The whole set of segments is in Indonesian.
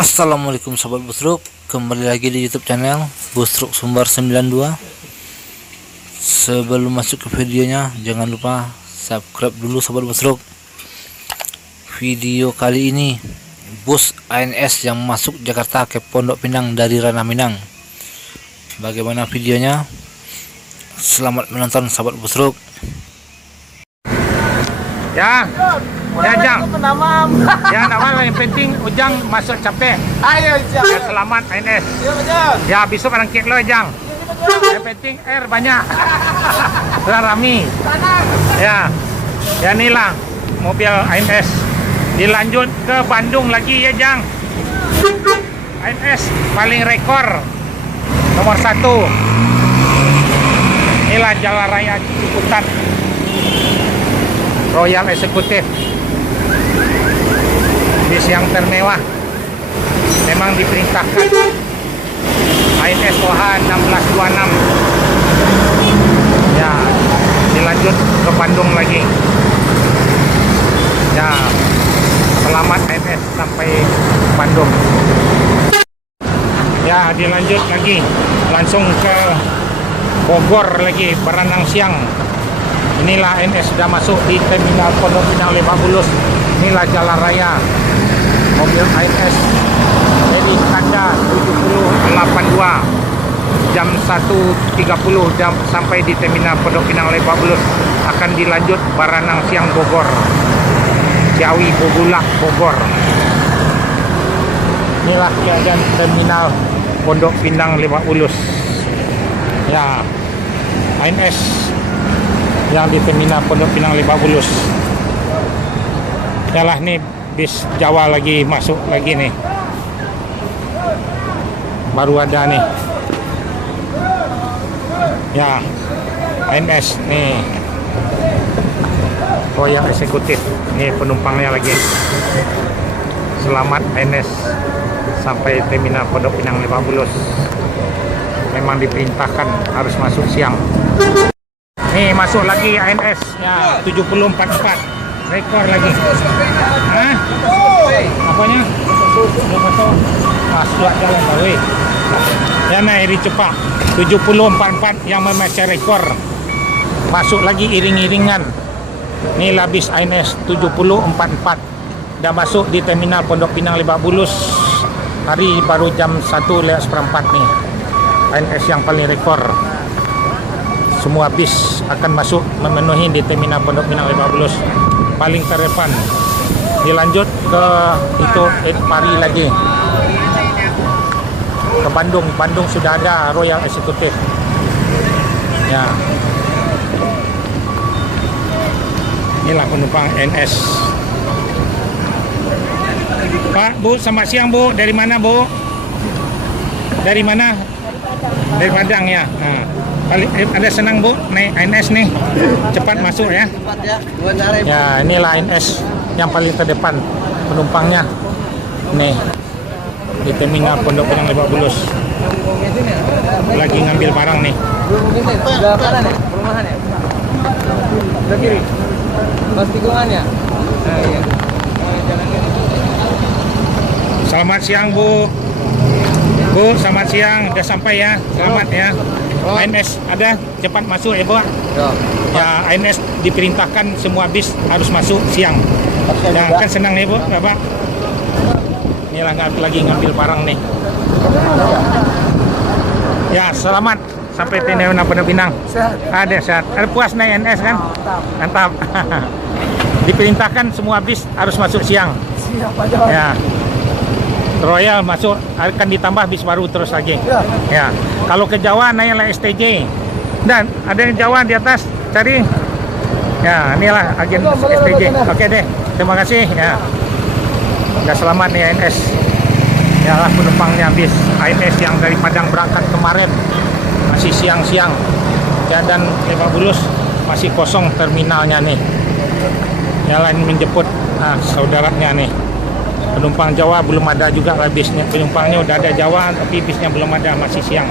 Assalamualaikum sobat Busruk, kembali lagi di YouTube channel Busruk Sumbar 92. Sebelum masuk ke videonya, jangan lupa subscribe dulu sobat Busruk. Video kali ini bus ANS yang masuk Jakarta ke Pondok Pinang dari Ranah Minang. Bagaimana videonya? Selamat menonton sobat Busruk. Ya, Jang. Ya, nama yang penting Ujang masuk capek. Ayo, Ya, selamat ANS. Ya, besok orang kek lo Jang. Yang penting air banyak. Rami. Ya, ya inilah mobil ANS. Dilanjut ke Bandung lagi ya Jang. ANS paling rekor nomor 1. Inilah Jalan Raya Ciputat. Royal Eksekutif, bis yang termewah, memang diperintahkan ANS OH 1626. Ya, dilanjut ke Bandung lagi. Ya, selamat ANS sampai Bandung. Ya, dilanjut lagi langsung ke Bogor lagi, berenang siang. Inilah ANS sudah masuk di terminal Pondok Pinang Lebak Bulus. Inilah jalan raya. Mobil ANS dari Kanda 7082 jam 1.30 sampai di terminal Pondok Pinang Lebak Bulus. Akan dilanjut Baranang Siang Bogor, Ciawi Bobulak Bogor. Inilah keadaan terminal Pondok Pinang Lebak Bulus. Ya, ANS yang di terminal Pondok Pinang Lebak Bulus. Yalah, nih bis Jawa lagi masuk lagi nih. Baru ada nih. Ya, ANS nih. Royal Eksekutif. Nih penumpangnya lagi. Selamat ANS sampai terminal Pondok Pinang Lebak Bulus. Memang diperintahkan harus masuk siang. Nih masuk lagi ANS ya, 7044 rekor lagi. Hah? Apanya? Masuk jalan tahu. Ya, naik cepat 7044 yang memecah rekor. Masuk lagi iring-iringan. Nih labis ANS 7044 dah masuk di terminal Pondok Pinang Lebak Bulus. Hari baru jam 1:04 nih. ANS yang paling rekor. Semua bis akan masuk memenuhi di terminal Pondok Pinang Lebak Bulus paling terdepan. Dilanjut ke itu Pari lagi ke Bandung. Bandung sudah ada Royal Eksekutif. Ya, inilah penumpang ANS. Pak, Bu, selamat siang Bu. Dari mana Bu? Dari mana? Dari Padang ya. Nah, ada senang Bu naik ANS nih, cepat masuk ya. Ya, inilah ANS yang paling terdepan penumpangnya nih di terminal Pondok Pinang Lebak Bulus. Lagi ngambil barang nih. Udah kanan ya? Perumahan ya? Udah kiri? Mas tikungan ya? Nah, iya. Selamat siang Bu. Bu, selamat siang. Udah sampai ya. Selamat ya. ANS ada, cepat masuk ya Bu. Ya, ANS diperintahkan semua bis harus masuk siang. Ya, kan senang nih Bu, Bapak. Inilah lagi ngambil barang nih. Ya, selamat sampai terminal Pondok Pinang. Ada sehat. Ada puas naik ANS kan? Mantap. Diperintahkan semua bis harus masuk siang. Ya. Royal masuk, akan ditambah bis baru terus lagi. Ya, kalau ke Jawa naiklah STJ. Dan ada yang Jawa di atas, cari. Ya, inilah agen STJ. Oke deh, terima kasih. Ya, udah selamat nih ANS. Ya lah penumpangnya bis ANS yang dari Padang berangkat kemarin masih siang-siang. Ya, dan Lebak Bulus masih kosong terminalnya nih. Ya, lain menjemput saudaranya nih. Penumpang Jawa belum ada juga lah bisnya. Penumpangnya udah ada Jawa tapi bisnya belum ada, masih siang.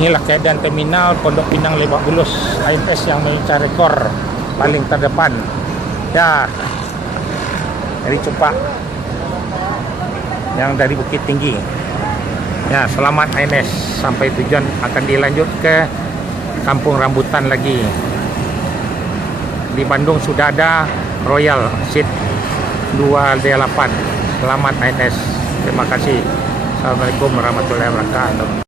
Inilah keadaan terminal Pondok Pinang Lebak Bulus. ANS yang memecah rekor paling terdepan. Ya, dari cepat. yang dari Bukit Tinggi. Ya, selamat INS, sampai tujuan akan dilanjut ke Kampung Rambutan lagi. Di Bandung sudah ada Royal Seat 2D8. Selamat INS. Terima kasih. Assalamualaikum warahmatullahi wabarakatuh.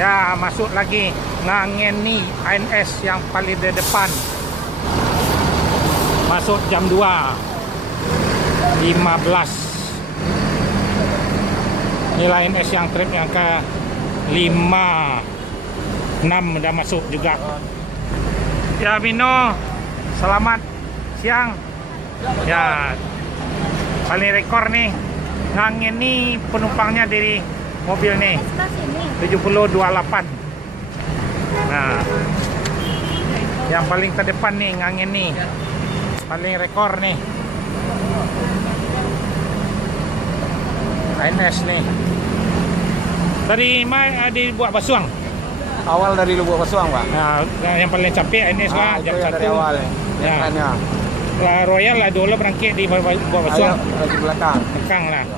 Ya, masuk lagi ngangeni INS yang paling di depan. Masuk jam 2.15. Inilah INS yang trip yang ke 5-6 udah masuk juga. Ya, Mino, selamat siang. Ya, paling rekor nih. Ngangeni penumpangnya dari mobil nih. 7028. Nah, yang paling terdepan nih Ngangen nih, paling rekor nih INS nih. Dari mana dibuat Basuang? Awal dari Lubuk Basuang, Pak. Nah, yang paling capek INS Pak, jam 1 dari awal ya. Lah Royal lah dulu berangkit di buat Basuang. Di belakang. Belakang lah.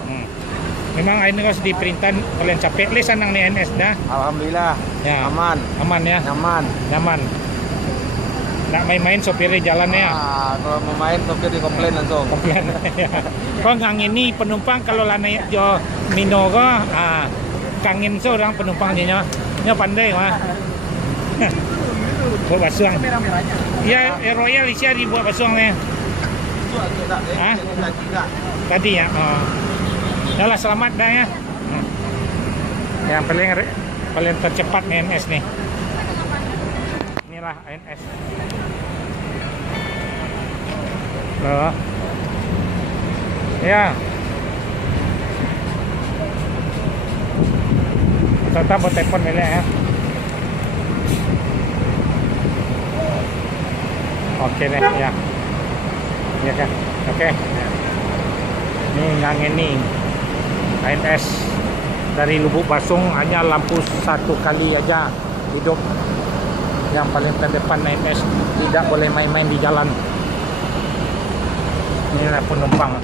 Memang INS diperintah kalian capek le sanang ni INS dah. Alhamdulillah. Ya. Aman. Aman ya. Nyaman. Nyaman. Nak main-main sopirnya jalan ya. Kalau mau main sopir dikomplain langsung. Komplain. Kau ngangin penumpang kalau lah naik jo Mino ko, kangin seorang penumpangnya nya pandai mah. Buat basuang. Ya, Royal Asia dibuat basuangnya. Hah? Tadi ya. Oh. Yalah selamat dah ya. Yang paling tercepat nih INS nih. Inilah INS. Loh. Ya. Tetap buat telepon dulu ya. Oke deh ya. Ya kan. Oke. Ini ngangin nih. INS dari Lubuk Basung hanya lampu satu kali aja hidup. Yang paling terdepan INS tidak boleh main-main di jalan. Inilah penumpang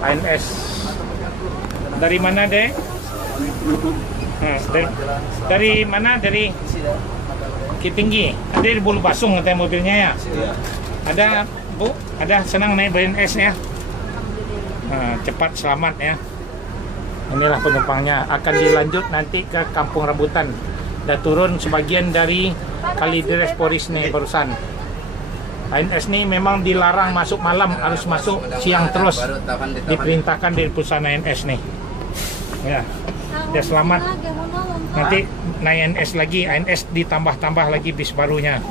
INS. Dari mana dek? Nah, dari mana? Dari Bukit Tinggi. Ada di Bulu Basung katanya mobilnya ya. Ada Bu, ada senang naik INS ya. Nah, cepat selamat ya. Inilah penumpangnya. Akan dilanjut nanti ke Kampung Rambutan. Dah turun sebagian dari Kalideres Polis nih barusan. INS ini memang dilarang masuk malam, harus masuk siang terus. Diperintahkan di perusahaan INS nih. Ya, dia selamat. Nanti naik INS lagi, INS ditambah-tambah lagi bis barunya.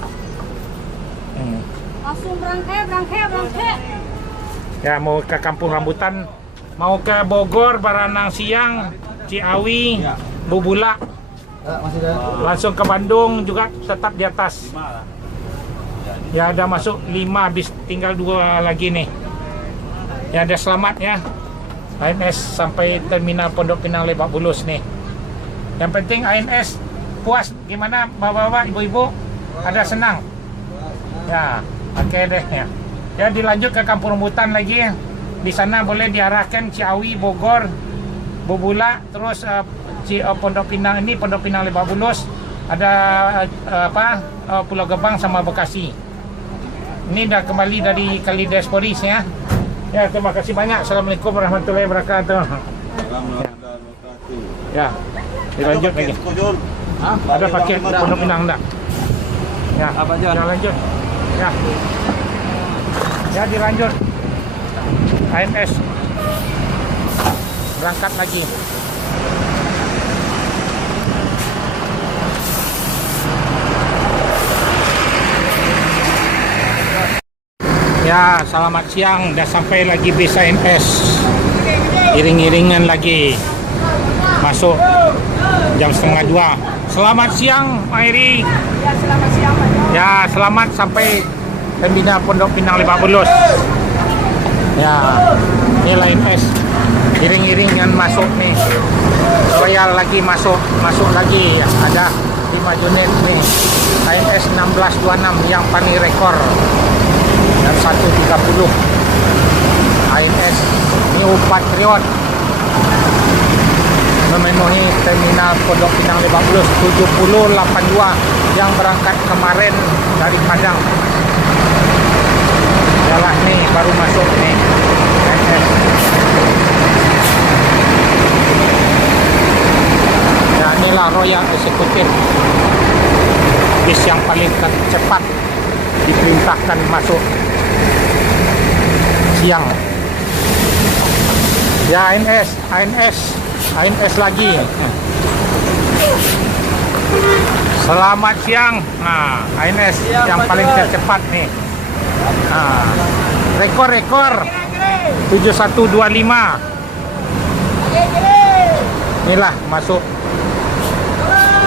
Langsung berangkat. Ya, mau ke Kampung Rambutan, mau ke Bogor, Baranang Siang, Ciawi, Bubula, langsung ke Bandung juga tetap di atas. Ya ada masuk 5 habis tinggal 2 lagi nih. Ya ada selamat ya. INS sampai terminal Pondok Pinang Lebak Bulus nih. Yang penting INS puas gimana bapak-bapak, ibu-ibu? Ada senang? Ya, oke deh ya. Ya dilanjut ke Kampung Rambutan lagi. Di sana boleh diarahkan Ciawi, Bogor, Bubula, terus Pondok Pinang ini Pondok Pinang Lebak Bulus. Ada Pulau Gebang sama Bekasi. Ini dah kembali dari Kalideres Polis ya. Ya, terima kasih banyak. Assalamualaikum warahmatullahi wabarakatuh. Ya, dilanjut lagi. Ada paket Pondok Pinang enggak? Ya, ya lanjut. Ya. Ya dilanjut. INS berangkat lagi. Ya, selamat siang. Dah sampai lagi bis INS. Iring-iringan lagi. Masuk jam 1:30. Selamat siang, Mairi. Ya, selamat siang Pak Jo. Ya, selamat sampai terminal Pondok Pinang Lebak Bulus. Ya, ini INS. Iring-iringan masuk nih. Royal lagi masuk lagi. Ada 5 unit nih. INS 1626 yang paling rekor. Dan 130 INS New Patriot memenuhi terminal Pondok Pinang Lebak Bulus 7082 yang berangkat kemarin dari Padang. Yalah nih baru masuk nih INS. Ya inilah Royal Executive, bis yang paling cepat diperintahkan masuk siang. Ya INS lagi. Selamat siang. Nah, INS yang paling tercepat nih. Nah, rekor 7125. Inilah masuk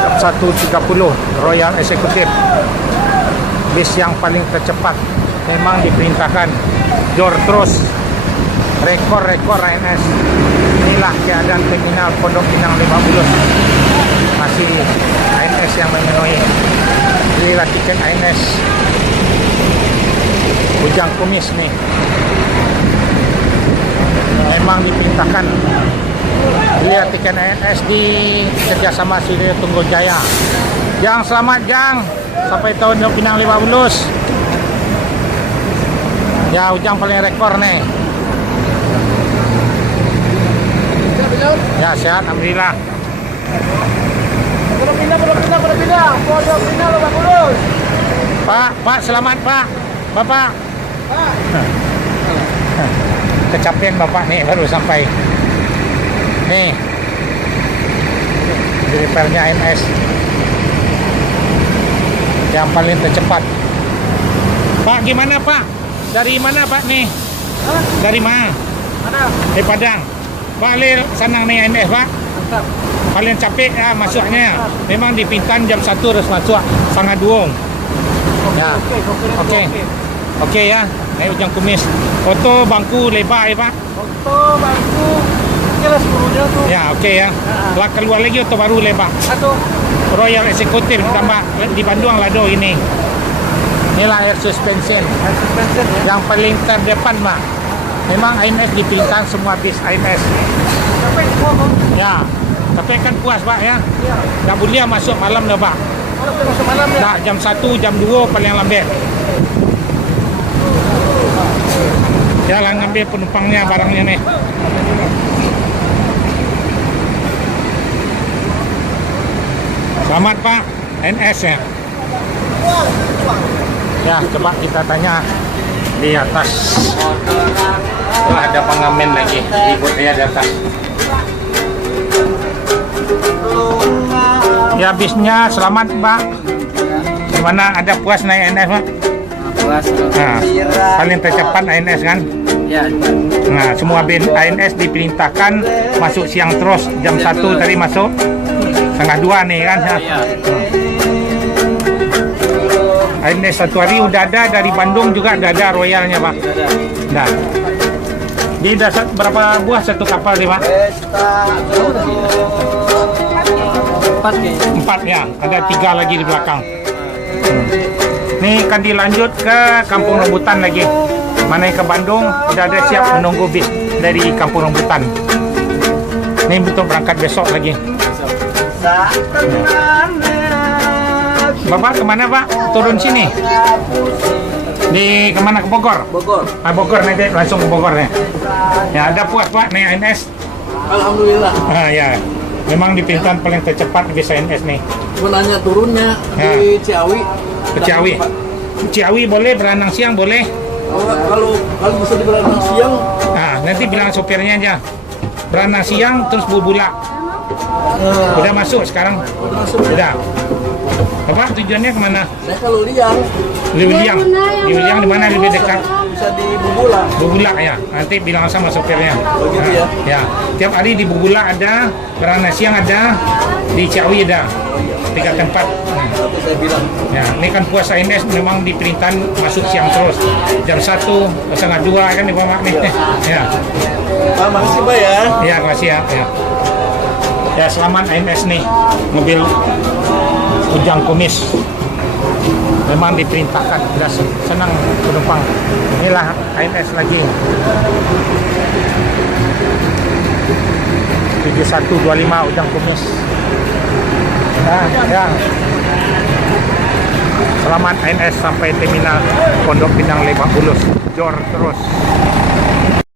jam 1.30 Royal Executive. Bis yang paling tercepat memang diperintahkan jor terus. Rekor INS. Inilah keadaan terminal Pondok Pinang Lebak Bulus. Masih INS yang memenuhi. Inilah tiket INS Bujang Kumis nih. Memang diperintahkan Lihat tiket ANS di kerjasama Sri Tunggul Jaya. Jang, selamat Jang. Sampai tahun Pinang 15. Ya, Ujang paling rekor nih. Ya, sehat alhamdulillah. Pondok Pinang. Pondok Pinang Lebak Bulus. Pak, selamat Pak. Bapak. Kecapean Bapak nih baru sampai. Nih. Di repairnya ANS. Yang paling tercepat. Pak, gimana Pak? Dari mana Pak nih? Dari mana? Mana? Dari Padang. Pak, lir senang nih ANS Pak. Mantap. Paling capek ya masuknya. Memang di Pintan jam 1 harus masuk. Setengah 2. Ya. Oke ya. Naik Ujang Kumis. Foto bangku lebar ya Pak. Foto bangku. Jelas gurunya tuh. Ya, oke ya. Lah keluar lagi foto baru lebar. Atau Royal Executive tambah di Bandung Lado ini. Inilah air suspension suspension ya. yang paling terdepan Pak. Memang ANS dipilihkan semua bis ANS. Sampai semua kok. Ya. Tapi kan puas Pak ya. Iya. Tak boleh masuk malam dah Pak. Kalau masuk malam ya. Tak, jam 1, jam 2 paling lambat. Ya lah ngambil penumpangnya barangnya nih. Selamat Pak, NS ya. Ya, coba kita tanya di atas. Wah, ada pengamen lagi ikutnya di atas. Ya, bisnya selamat Pak. Gimana, ada puas naik NS Pak? Puas. Nah, paling tercepat ANS kan? Ya. Nah, semua ANS diperintahkan masuk siang terus. Jam 1 tadi masuk. Setengah 2 nih kan ya. ANS satu hari udah ada dari Bandung juga udah ada Royalnya Pak. Nah, di dasar berapa buah satu kapal nih Pak? 4 kayaknya. 4 ya, ada 3 lagi di belakang. Nih kan dilanjut ke Kampung Rambutan lagi. Mana yang ke Bandung udah ada siap menunggu bis dari Kampung Rambutan. Ini betul berangkat besok lagi. Bapak kemana Pak? Turun sini? Di kemana, ke Bogor? Bogor. Bogor nanti langsung ke Bogor nih. Ya, ada puas Pak nih ANS. Alhamdulillah. Ya, memang dipilihkan paling tercepat bis ANS nih. Menanya turunnya Ya. di Ciawi. Ke Ciawi. Ciawi boleh, berenang siang boleh. Kalau bisa di berenang siang. Nah, nanti bilang sopirnya aja. Berenang siang terus bubulak. Udah masuk sekarang? Masuk Udah. ya. Bapak tujuannya kemana? Saya kalau liang Liuliang. Liuliang di mana lebih dekat? bisa di Bubula. Bubulak ya. Nanti bilang sama sopirnya. Begitu ya. Ya. Tiap hari di Bubulak ada, berenang siang ada, di Ciawi ada. 3 tempat. Nanti saya bilang. Ya, ini kan puasa ANS memang diperintahkan masuk siang terus. Jam 1, setengah 2 kan nih Bapak nih. Ya. Pak, makasih Pak ya. Ya, makasih ya. Ya. Ya, selamat ANS nih. Mobil Ujang Kumis. Memang diperintahkan, sudah senang penumpang. Inilah ANS lagi. 7125 Ujang Kumis. Ya. Selamat ANS sampai terminal Pondok Pinang Lebak Bulus. Jor terus.